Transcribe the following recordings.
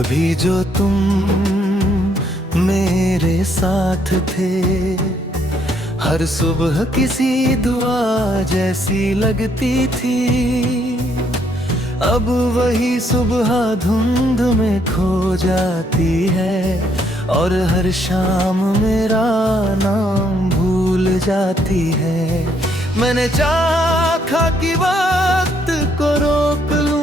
कभी जो तुम मेरे साथ थे, हर सुबह किसी दुआ जैसी लगती थी। अब वही सुबह धुंध में खो जाती है और हर शाम मेरा नाम भूल जाती है। मैंने चाहा कि वक्त को रोक लूं,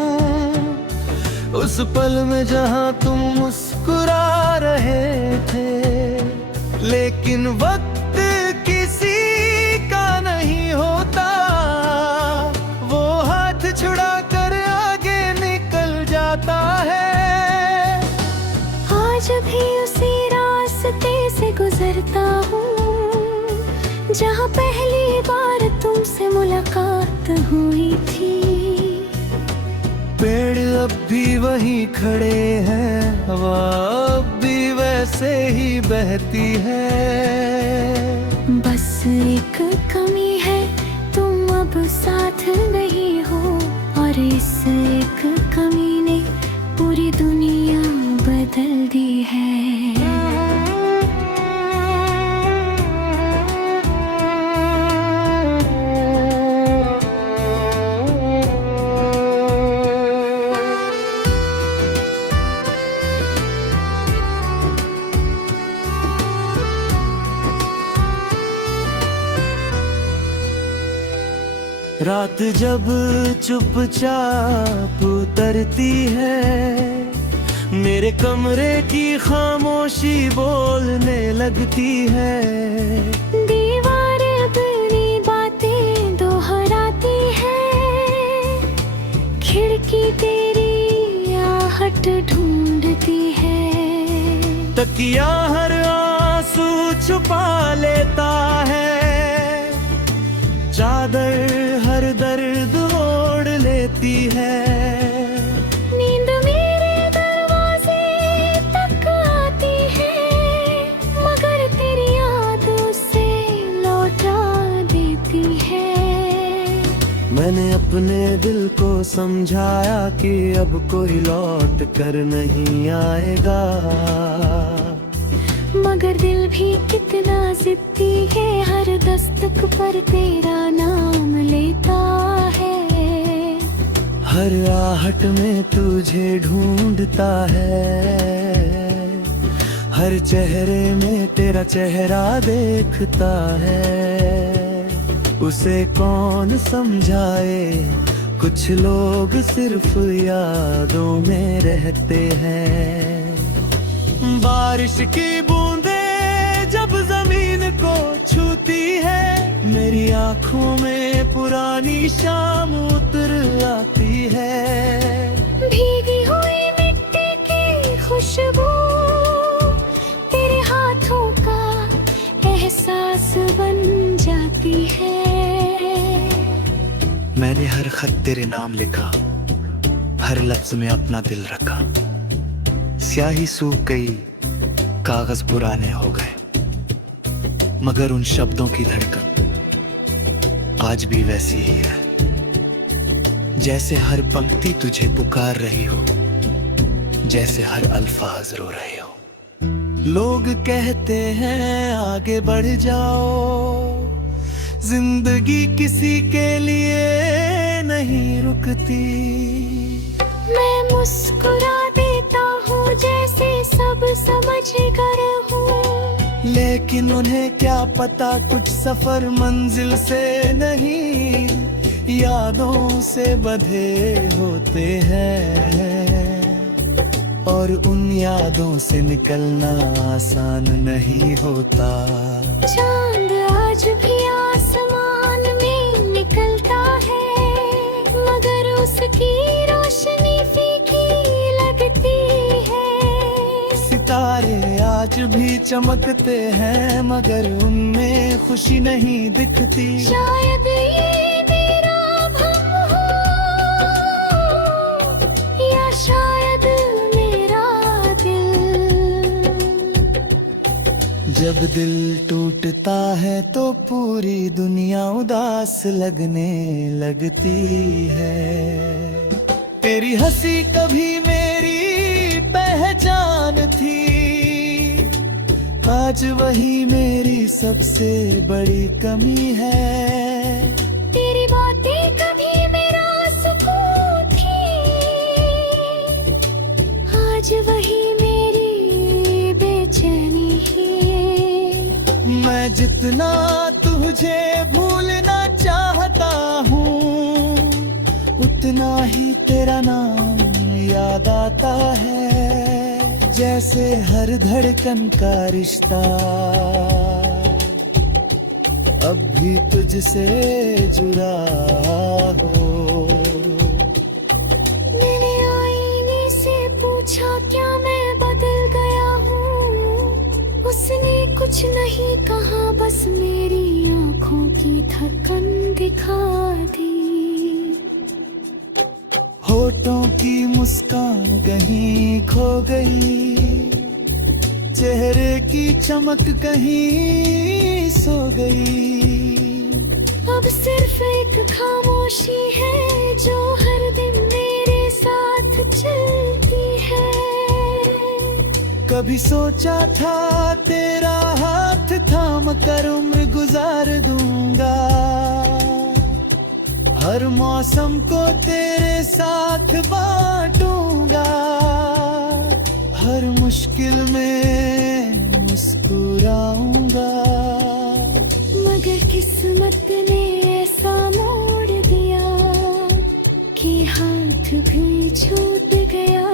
उस पल में जहां तुम मुस्कुरा रहे थे, लेकिन वक्त किसी का नहीं होता। वो हाथ छुड़ा कर आगे निकल जाता है। आज भी उसी रास्ते से गुजरता हूँ जहाँ पहली बार तुमसे मुलाकात हुई थी। पेड़ अब भी वही खड़े हैं, हवा अब भी वैसे ही बहती है। बस एक कमी है, तुम अब साथ नहीं हो, और इस एक कमी ने पूरी दुनिया बदल दी है। रात जब चुपचाप उतरती है, मेरे कमरे की खामोशी बोलने लगती है। दीवारें अपनी बातें दोहराती है, खिड़की तेरी आहट ढूंढती है। तकिया हर आंसू छुपा लेता है, चादर हर दर्द ओढ़ लेती है। नींद मेरे दरवाजे तक आती है, मगर तेरी याद उसे लौटा देती है। मैंने अपने दिल को समझाया कि अब कोई लौट कर नहीं आएगा, मगर दिल भी कितना जिद्दी है, हर दस्तक पर तेरा नाम लेता है। हर आहट में तुझे ढूंढता है, हर चेहरे में तेरा चेहरा देखता है। उसे कौन समझाए, कुछ लोग सिर्फ यादों में रहते हैं। बारिश की बूंदें जब जमीन को छूती है, मेरी आंखों में पुरानी शाम उतर आती है। भीगी हुई मिट्टी की खुशबू तेरे हाथों का एहसास बन जाती है। मैंने हर खत तेरे नाम लिखा, हर लफ्ज में अपना दिल रखा। स्याही सूख गई, कागज पुराने हो गए, मगर उन शब्दों की धड़कन आज भी वैसी ही है, जैसे हर पंक्ति तुझे पुकार रही हो, जैसे हर अल्फाज रो रहे हो। लोग कहते हैं आगे बढ़ जाओ, जिंदगी किसी के लिए नहीं रुकती। मैं मुस्कुरा देता हूँ जैसे सब समझ कर हूँ, लेकिन उन्हें क्या पता कुछ सफर मंजिल से नहीं, यादों से बंधे होते हैं, और उन यादों से निकलना आसान नहीं होता। चांद आज भी आसमान में निकलता है, मगर उसकी रोशनी फीकी लगती है। सितारे आज भी चमकते हैं, मगर उनमें खुशी नहीं दिखती। शायद ये मेरा भ्रम हो, या शायद मेरा दिल। जब दिल टूटता है तो पूरी दुनिया उदास लगने लगती है। तेरी हंसी कभी मेरी पहचान जान थी, आज वही मेरी सबसे बड़ी कमी है। तेरी बातें कभी मेरा सुकून थी, आज वही मेरी बेचैनी है। मैं जितना तुझे भूलना चाहता हूँ, उतना ही तेरा नाम याद आता है, जैसे हर धड़कन का रिश्ता अब भी तुझसे जुड़ा हो। मैंने आईने से पूछा क्या मैं बदल गया हूँ, उसने कुछ नहीं कहा, बस मेरी आँखों की थकन दिखा दी। होठों की मुस्कान कहीं खो गई, चेहरे की चमक कहीं सो गई। अब सिर्फ एक खामोशी है जो हर दिन मेरे साथ चलती है। कभी सोचा था तेरा हाथ थाम कर उम्र गुजार दूंगा, हर मौसम को तेरे साथ बांटूंगा, हर मुश्किल में मुस्कुराऊंगा। मगर किस्मत ने ऐसा मोड़ दिया कि हाथ भी छूट गया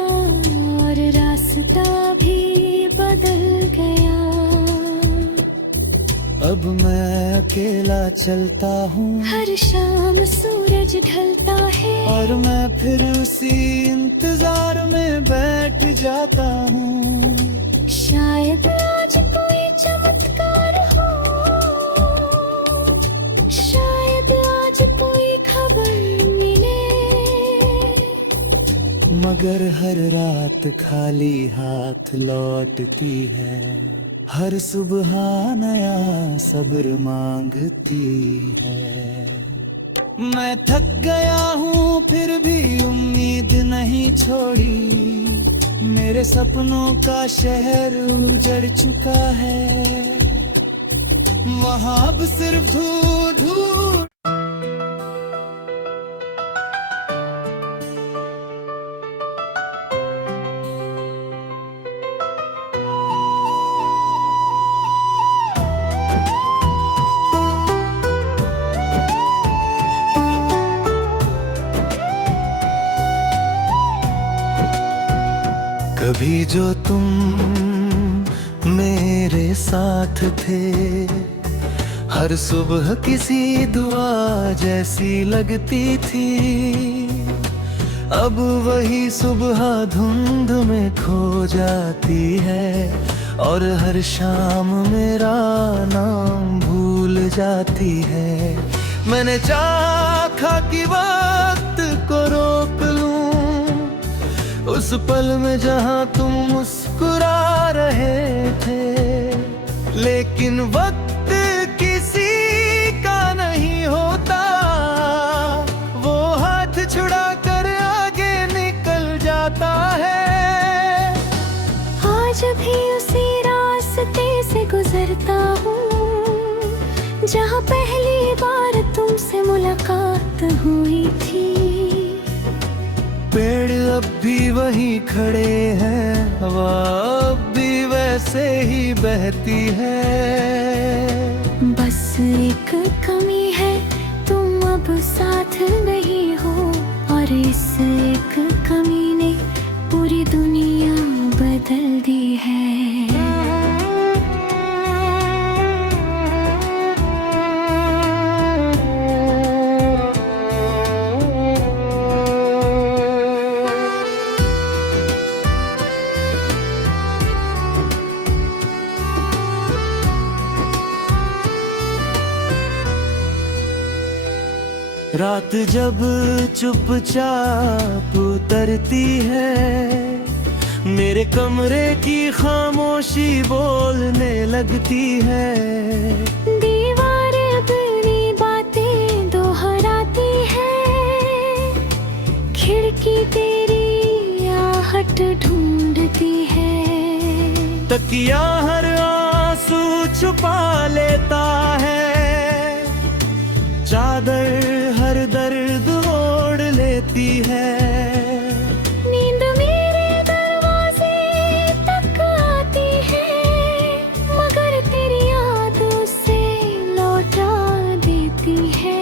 और रास्ता भी बदल गया। अब मैं अकेला चलता हूँ, हर शाम सूरज ढलता है और मैं फिर उसी इंतजार में बैठ जाता हूँ। शायद आज कोई चमत्कार हो, शायद आज कोई खबर मिले, मगर हर रात खाली हाथ लौटती है, हर सुबह नया सब्र मांगती है। मैं थक गया हूँ फिर भी उम्मीद नहीं छोड़ी, मेरे सपनों का शहर उजड़ चुका है, वहाँ अब सिर्फ धूल। कभी जो तुम मेरे साथ थे, हर सुबह किसी दुआ जैसी लगती थी, अब वही सुबह धुंध में खो जाती है, और हर शाम मेरा नाम भूल जाती है। मैंने चाहा कि वक्त को रोक लूं, उस पल में जहां तुम मुस्कुरा रहे थे, लेकिन वक्त किसी का नहीं होता, वो हाथ छुड़ा कर आगे निकल जाता है। आज भी उसी रास्ते से गुजरता हूँ जहाँ पहली बार तुमसे मुलाकात हुई थी। पेड़ अब भी वही खड़े हैं, हवा अब भी वैसे ही बहती है, बस एक कमी है तुम अब साथ नहीं हो, और इस एक कमी ने पूरी दुनिया बदल दी है। रात जब चुपचाप उतरती है, मेरे कमरे की खामोशी बोलने लगती है, दीवार अपनी बातें दोहराती है, खिड़की तेरी आहट ढूंढती है, तकिया हर आंसू छुपा लेता है, चादर हर दर्द ओढ़ लेती है। नींद मेरे दरवाजे तक आती है, मगर तेरी याद उसे लौटा देती है।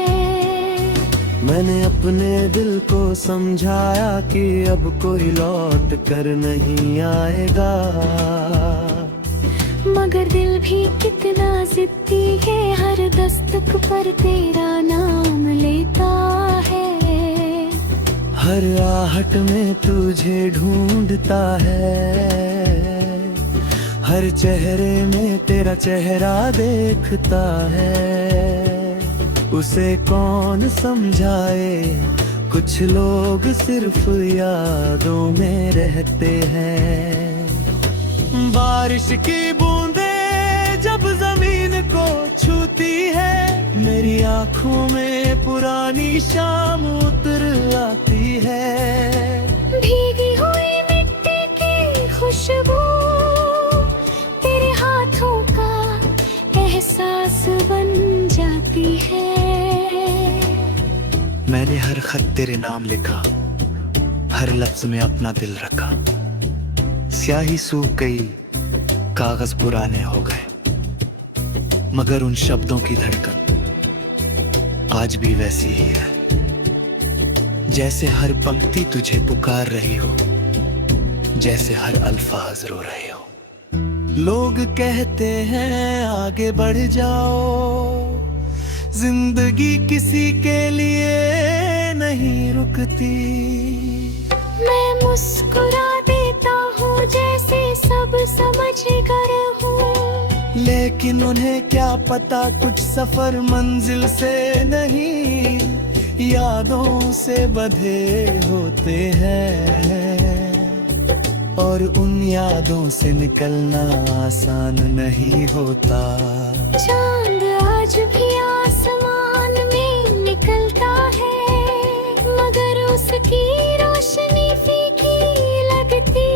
मैंने अपने दिल को समझाया कि अब कोई लौट कर नहीं आएगा, मगर दिल भी कितना जिद्दी है, हर दस्तक पर तेरा नाम लेता है। हर आहट में तुझे ढूंढता है, हर चेहरे में तेरा चेहरा देखता है। उसे कौन समझाए, कुछ लोग सिर्फ यादों में रहते हैं। बारिश की बूंदें जब जमीन को छूती है, मेरी आंखों में पुरानी शाम उतर आती है। भीगी हुई मिट्टी की खुशबू तेरे हाथों का एहसास बन जाती है। मैंने हर खत तेरे नाम लिखा, हर लफ्ज में अपना दिल रखा। स्याही सूख गई, कागज पुराने हो गए, मगर उन शब्दों की धड़कन आज भी वैसी ही है, जैसे हर पंक्ति तुझे पुकार रही हो, जैसे हर अल्फाज रो रहे हो। लोग कहते हैं आगे बढ़ जाओ, जिंदगी किसी के लिए नहीं रुकती। मैं मुस्कुरा देता हूँ जैसे सब समझ कर हूँ, लेकिन उन्हें क्या पता कुछ सफर मंजिल से नहीं, यादों से बंधे होते हैं। और उन यादों से निकलना आसान नहीं होता। चांद आज भी आसमान में निकलता है, मगर उसकी रोशनी फीकी लगती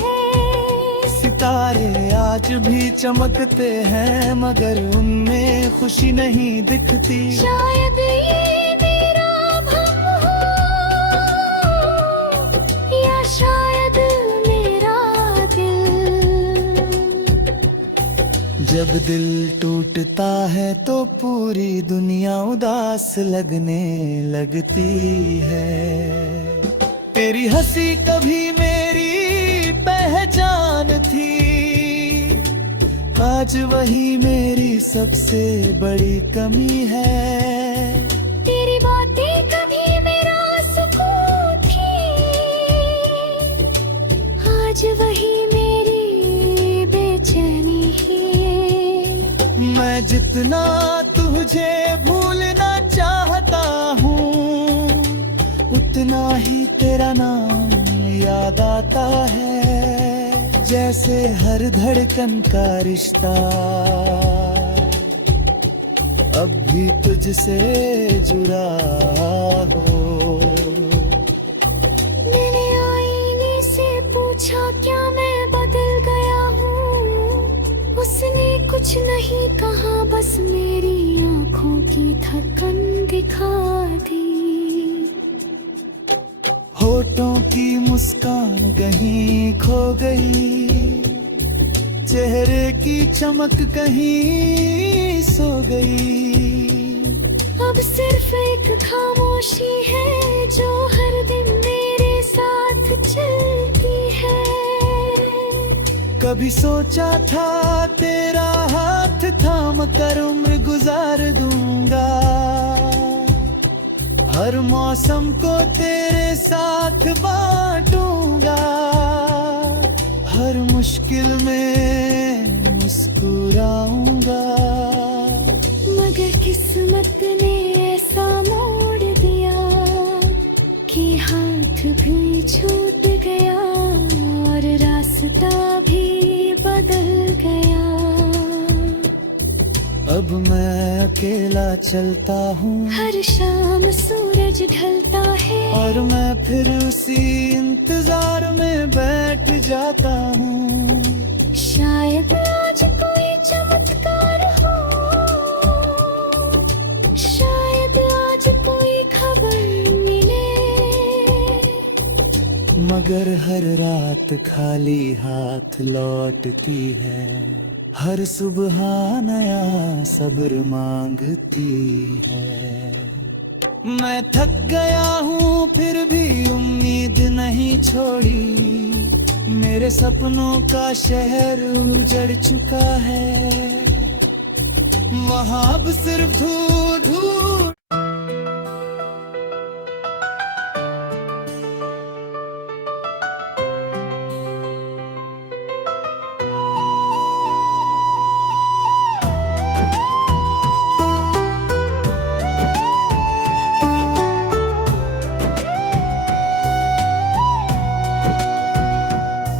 है। सितारे आज भी चमकते हैं, मगर उनमें खुशी नहीं दिखती। शायद ये मेरा भ्रम हो, या शायद मेरा दिल। जब दिल टूटता है तो पूरी दुनिया उदास लगने लगती है। तेरी हंसी कभी मेरी पहचान थी, आज वही मेरी सबसे बड़ी कमी है। तेरी बातें कभी मेरा सुकून थी, आज वही मेरी बेचैनी है। मैं जितना तुझे भूलना चाहता हूँ, उतना ही तेरा नाम याद आता है। जैसे हर धड़कन का रिश्ता अब भी तुझसे जुड़ा हो। मैंने आईने से पूछा क्या मैं बदल गया हूँ, उसने कुछ नहीं कहा, बस मेरी आँखों की थकन दिखा दी। होठों की मुस्कान कहीं खो गई, चेहरे की चमक कहीं सो गई। अब सिर्फ एक खामोशी है जो हर दिन मेरे साथ चलती है। कभी सोचा था तेरा हाथ थाम कर उम्र गुजार दूंगा, हर मौसम को तेरे साथ बांटूंगा, हर मुश्किल में मुस्कुराऊंगा। मगर किस्मत ने ऐसा मोड़ दिया कि हाथ भी छूट गया और रास्ता भी बदल गया। अब मैं अकेला चलता हूँ, हर शाम सूरज ढलता है और मैं फिर उसी इंतजार में बैठ जाता हूँ। शायद आज कोई चमत्कार हो, शायद आज कोई खबर मिले। मगर हर रात खाली हाथ लौटती है, हर सुबह नया सब्र मांगती है। मैं थक गया हूँ फिर भी उम्मीद नहीं छोड़ी, मेरे सपनों का शहर उजड़ चुका है, वहाँ अब सिर्फ धूल धूल।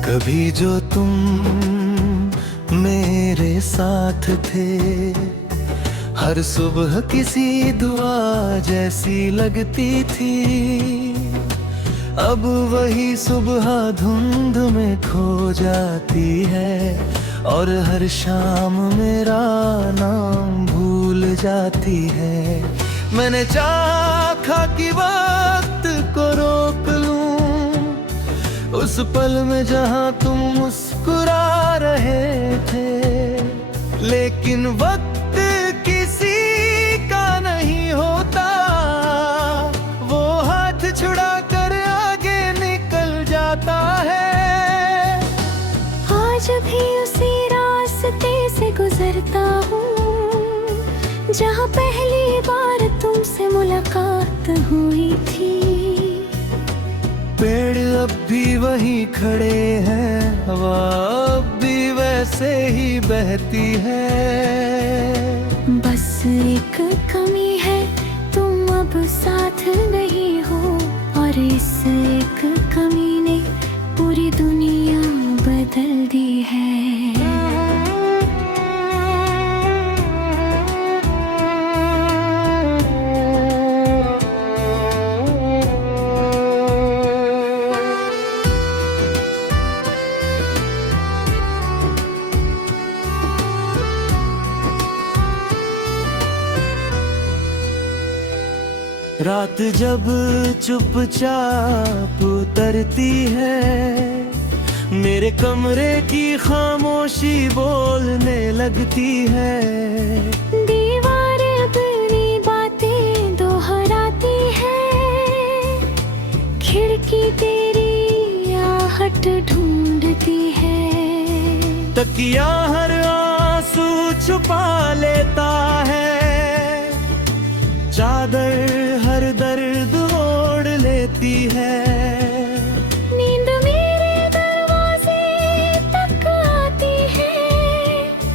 कभी जो तुम मेरे साथ थे, हर सुबह किसी दुआ जैसी लगती थी, अब वही सुबह धुंध में खो जाती है, और हर शाम मेरा नाम भूल जाती है। मैंने चाहा कि वक्त को रोक लूं, उस पल में जहां तुम मुस्कुरा रहे थे, लेकिन वक्त किसी का नहीं होता, वो हाथ छुड़ा कर आगे निकल जाता है। आज भी उसी रास्ते से गुजरता हूँ जहाँ पहली बार तुमसे मुलाकात हुई थी। पेड़ अब भी वहीं खड़े हैं, हवा अब भी वैसे ही बहती है। बस एक कमी है, तुम अब साथ नहीं हो, और इस एक कमी ने पूरी दुनिया बदल दी है। रात जब चुपचाप उतरती है, मेरे कमरे की खामोशी बोलने लगती है। दीवारें अपनी बातें दोहराती है, खिड़की तेरी आहट ढूंढती है। तकिया हर आंसू छुपा लेता है, चादर हर दर्द ओढ़ लेती है। नींद मेरे दरवाजे तक आती है,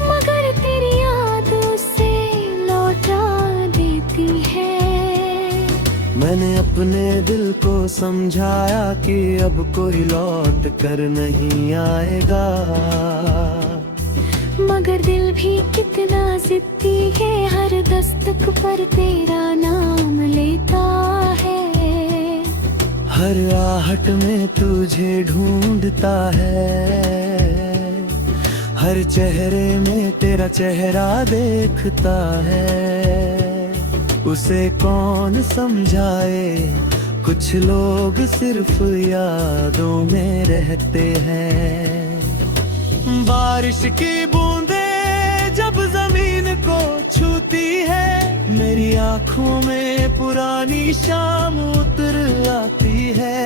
मगर तेरी याद उसे लौटा देती है। मैंने अपने दिल को समझाया कि अब कोई लौट कर नहीं आएगा, मगर दिल भी कितना जिद्दी है, हर दस्तक पर तेरा नाम लेता है। हर आहट में तुझे ढूंढता है, हर चेहरे में तेरा चेहरा देखता है। उसे कौन समझाए, कुछ लोग सिर्फ यादों में रहते हैं। बारिश की बूंदें जब जमीन को छूती है, मेरी आंखों में पुरानी शाम उतर आती है।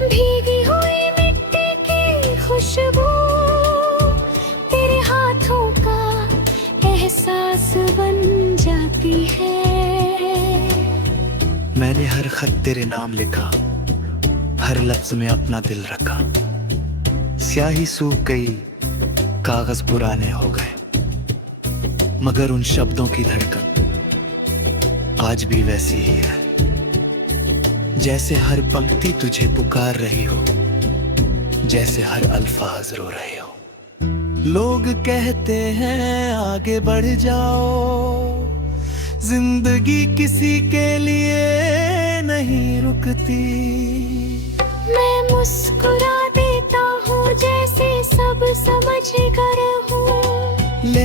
भीगी हुई मिट्टी की खुशबू तेरे हाथों का एहसास बन जाती है। मैंने हर खत तेरे नाम लिखा, हर लफ्ज में अपना दिल रखा। स्याही सूख गई, कागज पुराने हो गए, मगर उन शब्दों की धड़कन आज भी वैसी ही है, जैसे हर पंक्ति तुझे पुकार रही हो, जैसे हर अल्फाज रो रहे हो। लोग कहते हैं आगे बढ़ जाओ, जिंदगी किसी के लिए नहीं रुकती। मैं मुस्कुरा देता हूँ जैसे सब समझ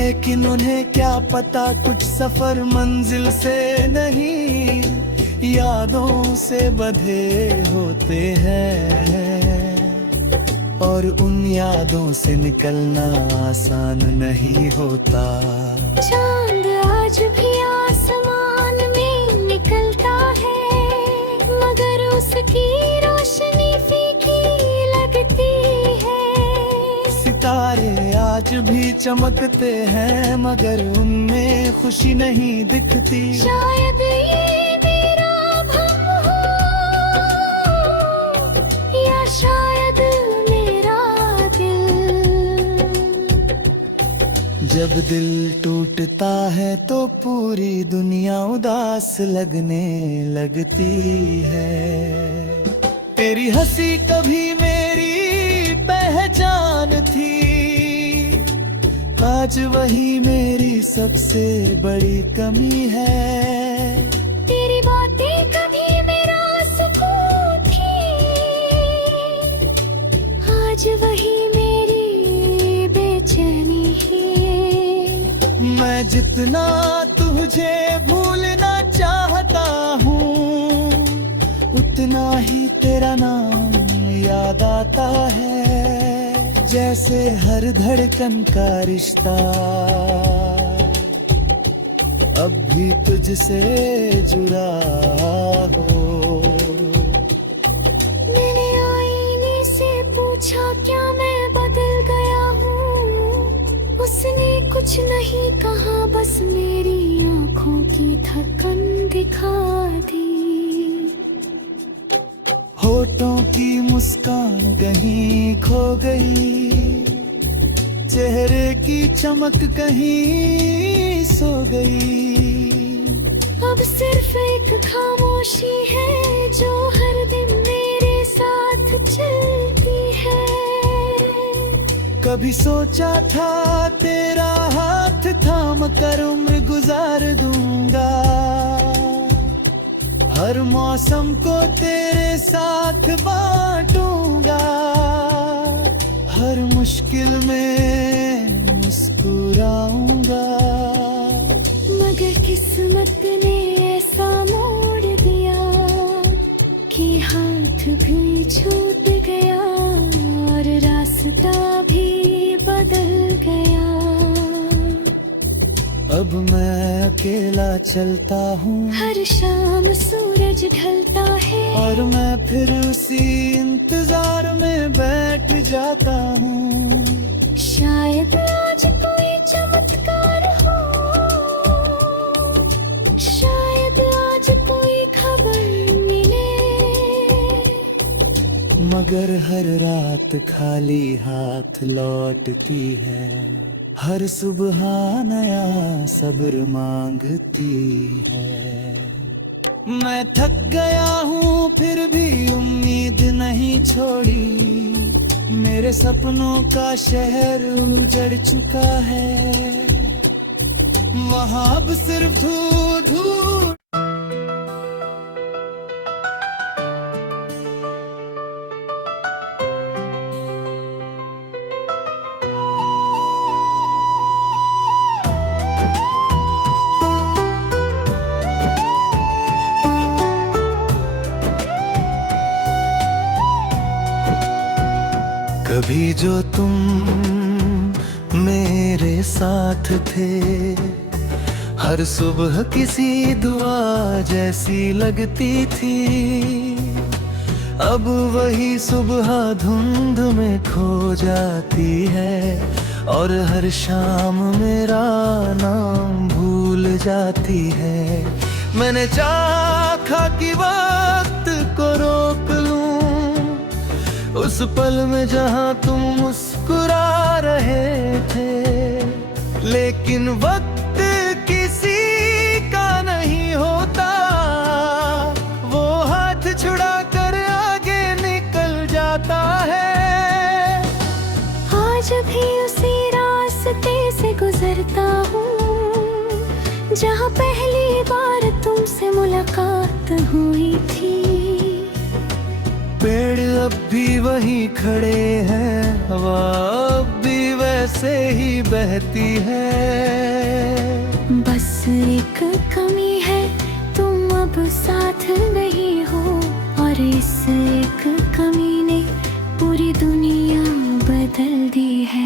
लेकिन उन्हें क्या पता कुछ सफर मंजिल से नहीं, यादों से बंधे होते हैं। और उन यादों से निकलना आसान नहीं होता। चांद आज भी आसमान में निकलता है, मगर उसकी रोशनी फीकी लगती है। सितारे आज भी चमकते हैं, मगर उनमें खुशी नहीं दिखती। शायद ये मेरा भ्रम हो, या शायद मेरा दिल। जब दिल टूटता है तो पूरी दुनिया उदास लगने लगती है। तेरी हंसी कभी मेरी पहचान थी, आज वही मेरी सबसे बड़ी कमी है। तेरी बातें कभी मेरा सुकून थी, आज वही मेरी बेचैनी है। मैं जितना तुझे भूलना चाहता हूँ, उतना ही तेरा नाम याद आता है। जैसे हर धड़कन का रिश्ता अब भी तुझसे जुड़ा हो। मैंने आईने से पूछा क्या मैं बदल गया हूँ, उसने कुछ नहीं कहा, बस मेरी आँखों की धड़कन दिखा दी। होठों की मुस्कान कहीं खो गई, चेहरे की चमक कहीं सो गई। अब सिर्फ एक खामोशी है जो हर दिन मेरे साथ चलती है। कभी सोचा था तेरा हाथ थाम कर उम्र गुजार दूंगा, हर मौसम को तेरे साथ बांटूंगा, हर मुश्किल में मुस्कुराऊंगा। मगर किस्मत ने ऐसा मोड़ दिया कि हाथ भी छूट गया और रास्ता भी बदल गया। अब मैं अकेला चलता हूँ, हर शाम सूरज ढलता है, और मैं फिर उसी इंतजार में बैठ जाता हूँ। शायद आज कोई चमत्कार हो, शायद आज कोई खबर मिले। मगर हर रात खाली हाथ लौटती है, हर सुबह नया सब्र मांगती है। मैं थक गया हूँ फिर भी उम्मीद नहीं छोड़ी, मेरे सपनों का शहर उजड़ चुका है, वहाँ अब सिर्फ धूल। कभी जो तुम मेरे साथ थे, हर सुबह किसी दुआ जैसी लगती थी। अब वही सुबह धुंध में खो जाती है, और हर शाम मेरा नाम भूल जाती है। मैंने चाहा कि वक्त को रोक लूं, उस पल में जहां तुम मुस्कुरा रहे थे, लेकिन वक्त किसी का नहीं होता, वो हाथ छुड़ा कर आगे निकल जाता है। आज भी उसी रास्ते से गुजरता हूँ जहाँ पहली बार तुमसे मुलाकात हुई थी। पेड़ अब भी वही खड़े हैं, हवा अब भी वैसी वैसे ही बहती है। बस एक कमी है, तुम अब साथ नहीं हो, और इस एक कमी ने पूरी दुनिया बदल दी है।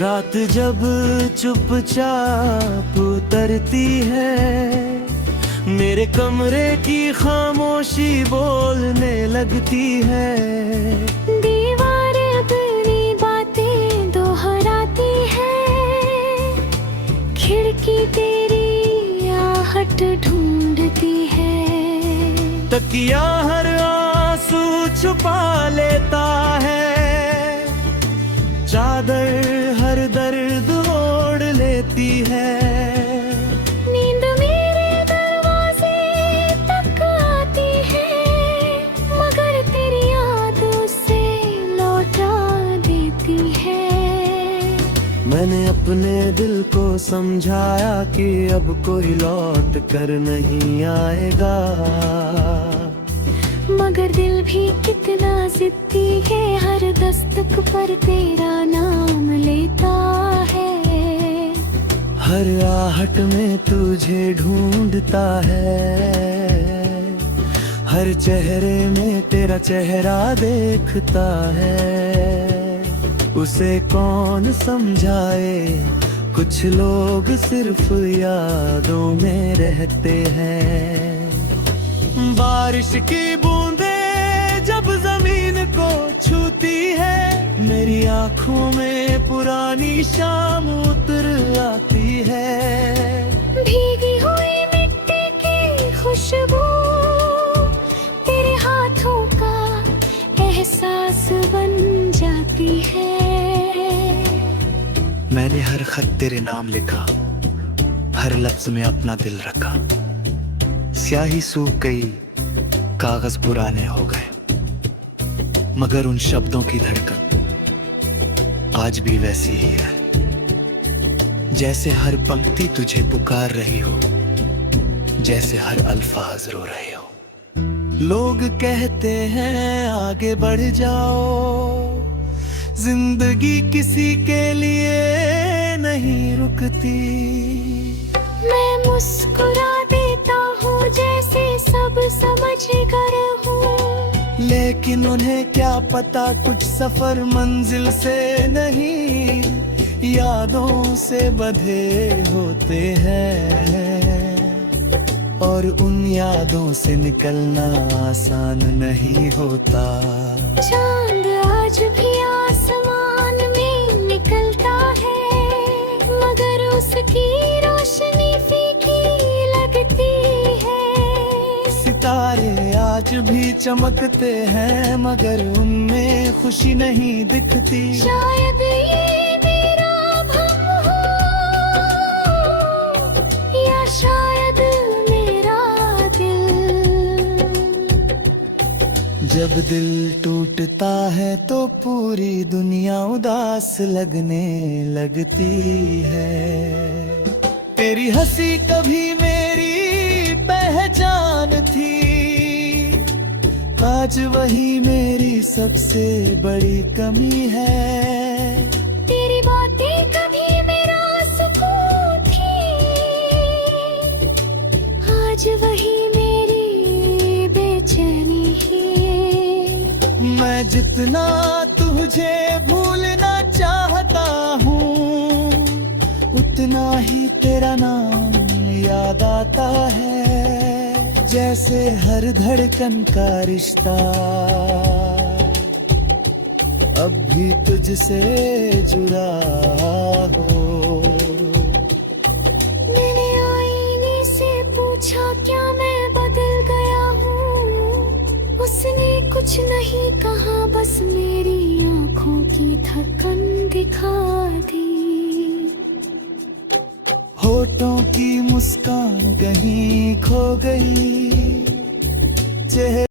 रात जब चुपचाप उतरती है, मेरे कमरे की खामोशी बोलने लगती है। दीवारें अपनी बातें दोहराती है, खिड़की तेरी आहट ढूंढती है। तकिया हर आंसू छुपा लेता है, चादर हर दर्द ओढ़ लेती है। नींद मेरे दरवाजे तक आती है, मगर तेरी याद उसे लौटा देती है। मैंने अपने दिल को समझाया कि अब कोई लौट कर नहीं आएगा, मगर दिल भी कितना जिद्दी है, हर दस्तक पर तेरा नाम लेता है। हर आहट में तुझे ढूंढता है, हर चेहरे में तेरा चेहरा देखता है। उसे कौन समझाए, कुछ लोग सिर्फ यादों में रहते हैं। बारिश की बूंदें जब जमीन को छूती है, मेरी आंखों में पुरानी शाम उतर आती है। भीगी हुई मिट्टी की खुशबू तेरे हाथों का एहसास बन जाती है। मैंने हर खत तेरे नाम लिखा, हर लफ्ज में अपना दिल रखा। स्याही सूख गई, कागज पुराने हो गए, मगर उन शब्दों की धड़कन आज भी वैसी ही है, जैसे हर पंक्ति तुझे पुकार रही हो, जैसे हर अल्फाज रो रहे हो। लोग कहते हैं आगे बढ़ जाओ, जिंदगी किसी के लिए नहीं रुकती। मैं मुस्कुरा देता हूँ जैसे सब समझ गए हूँ, लेकिन उन्हें क्या पता कुछ सफर मंजिल से नहीं, यादों से बंधे होते हैं। और उन यादों से निकलना आसान नहीं होता। चांद आज भी आसमान में निकलता है, मगर उसकी रोशनी फीकी लगती है। सितारे आज भी चमकते हैं, मगर उनमें खुशी नहीं दिखती। शायद ये मेरा भ्रम हो, या शायद मेरा दिल। जब दिल टूटता है तो पूरी दुनिया उदास लगने लगती है। तेरी हंसी कभी मेरी पहचान थी, आज वही मेरी सबसे बड़ी कमी है। तेरी बातें कभी मेरा सुकून थी, आज वही मेरी बेचैनी है। मैं जितना तुझे भूलना चाहता हूँ, उतना ही तेरा नाम याद आता है, जैसे हर धड़कन का रिश्ता अब भी तुझसे जुड़ा हो। मैंने आईने से पूछा क्या मैं बदल गया हूँ, उसने कुछ नहीं कहा, बस मेरी आंखों की थकन दिखा दी। होठों की मुस्कान कहीं खो गई, चेहरे